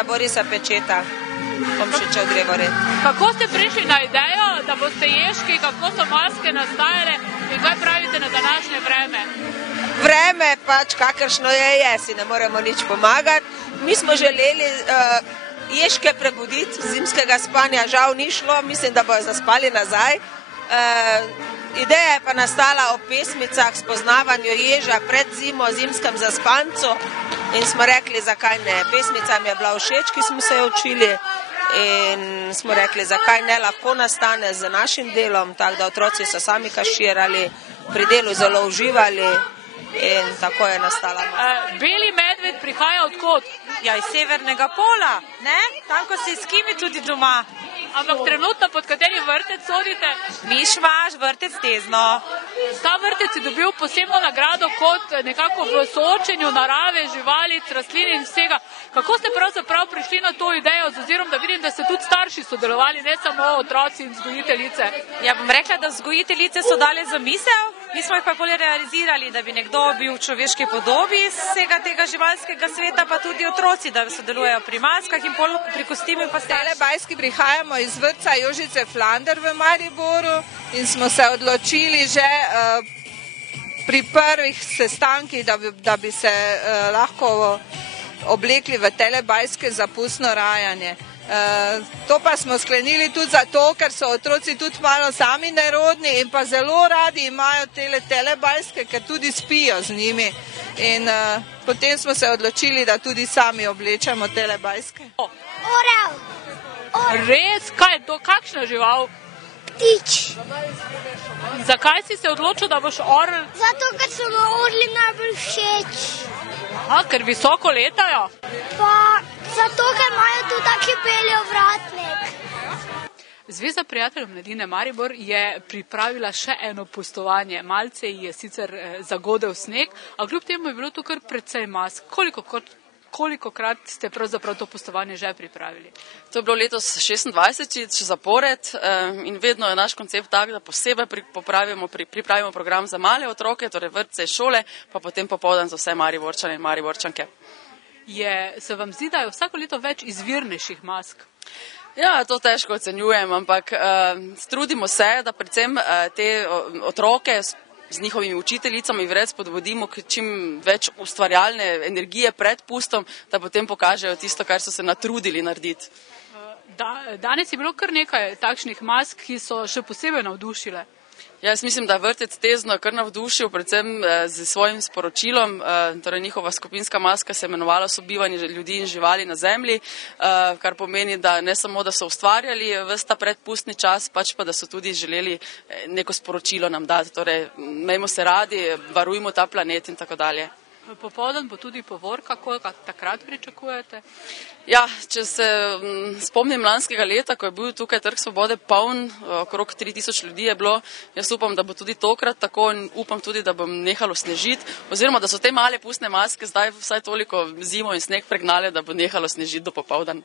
za Borisa Pečeta, Tomšičev drevored. Kako ste prišli na idejo, da boste ježki, kako so maske nastajale in kaj pravite na današnje vreme? Vreme pač kakršno je, si ne moremo nič pomagati. Mi smo želeli ježke prebuditi z zimskega spanja, žal ni šlo, mislim, da bojo zaspali nazaj. Ideja je pa nastala o pesmicah, spoznavanju ježa pred zimo, zimskem zaspancu in smo rekli, zakaj ne. Pesmica mi je bila všeč, ki smo se jo učili in smo rekli, zakaj ne, lahko nastane z našim delom, tako da otroci so sami kaširali, pri delu zelo uživali in tako je nastala. Beli medved prihaja odkot? Ja, iz severnega pola, ne? Tam, ko se skimi tudi doma. Ampak trenutno pod kateri vrtec sodite? Mišmaš, vrtec Tezno. Ta vrtec je dobil posebno nagrado kot nekako v soočenju narave, živalic, rastlin in vsega. Kako ste pravzaprav prišli na to idejo, z ozirom, da vidim, da ste tudi starši sodelovali, ne samo otroci in vzgojiteljice? Ja, bom rekla, da vzgojiteljice so dale zamisel, mi smo jih pa bolj realizirali, da bi nekdo bil v človeški podobi iz vsega tega živalskega sveta, pa tudi otroci, da sodelujejo pri maskah in pri kostimu in pa starši. Telebajski prihajamo iz vrtca Jožice Flander v Mariboru in smo se odločili že pri prvih sestankih, da bi se lahko oblekli v telebajske za pustno rajanje. To pa smo sklenili tudi zato, ker so otroci tudi malo sami nerodni in pa zelo radi imajo telebajske, ker tudi spijo z njimi. In potem smo se odločili, da tudi sami oblečemo telebajske. Orel. Res? Kaj je to? Kakšna žival? Ptič. Zakaj si se odločil, da boš orel? Zato, ker so mi orli najbolj všeč. Ker visoko letajo? Pa zato, ker imajo tudi taki beli ovratnik. Zveza prijateljev mladine Maribor je pripravila še eno pustovanje. Malce je sicer zagodel sneg, a kljub temu je bilo tu kar precej mask. Kolikokrat ste pravzaprav to pustovanje že pripravili? To je bilo letos 26. zapored in vedno je naš koncept tak, da posebej pripravimo program za male otroke, torej vrtce, šole, pa potem popoldan za vse Mariborčane in Mariborčanke. Se vam zdi, da je vsako leto več izvirnejših mask? Ja, to težko ocenjujem, ampak trudimo se, da predvsem te otroke z njihovimi učiteljicami vred spodbudimo k čim več ustvarjalne energije pred pustom, da potem pokažejo tisto, kar so se natrudili narediti. Danes je bilo kar nekaj takšnih mask, ki so še posebej navdušile. Jaz mislim, da vrtec Tezno kar navdušil, predvsem z svojim sporočilom, torej njihova skupinska maska se je imenovala Sobivanje ljudi in živali na zemlji, kar pomeni, da ne samo, da so ustvarjali ves ta predpustni čas, pač pa, da so tudi želeli neko sporočilo nam dati, torej imejmo se radi, varujmo ta planet in tako dalje. Popoldan bo tudi povor, kako takrat pričakujete? Ja, če se spomnim lanskega leta, ko je bil tukaj Trg Svobode poln, okrog 3000 ljudi je bilo, jaz upam, da bo tudi tokrat tako in upam tudi, da bo nehalo snežiti, oziroma da so te male pustne maske zdaj vsaj toliko zimo in sneg pregnale, da bo nehalo snežiti do popoldan.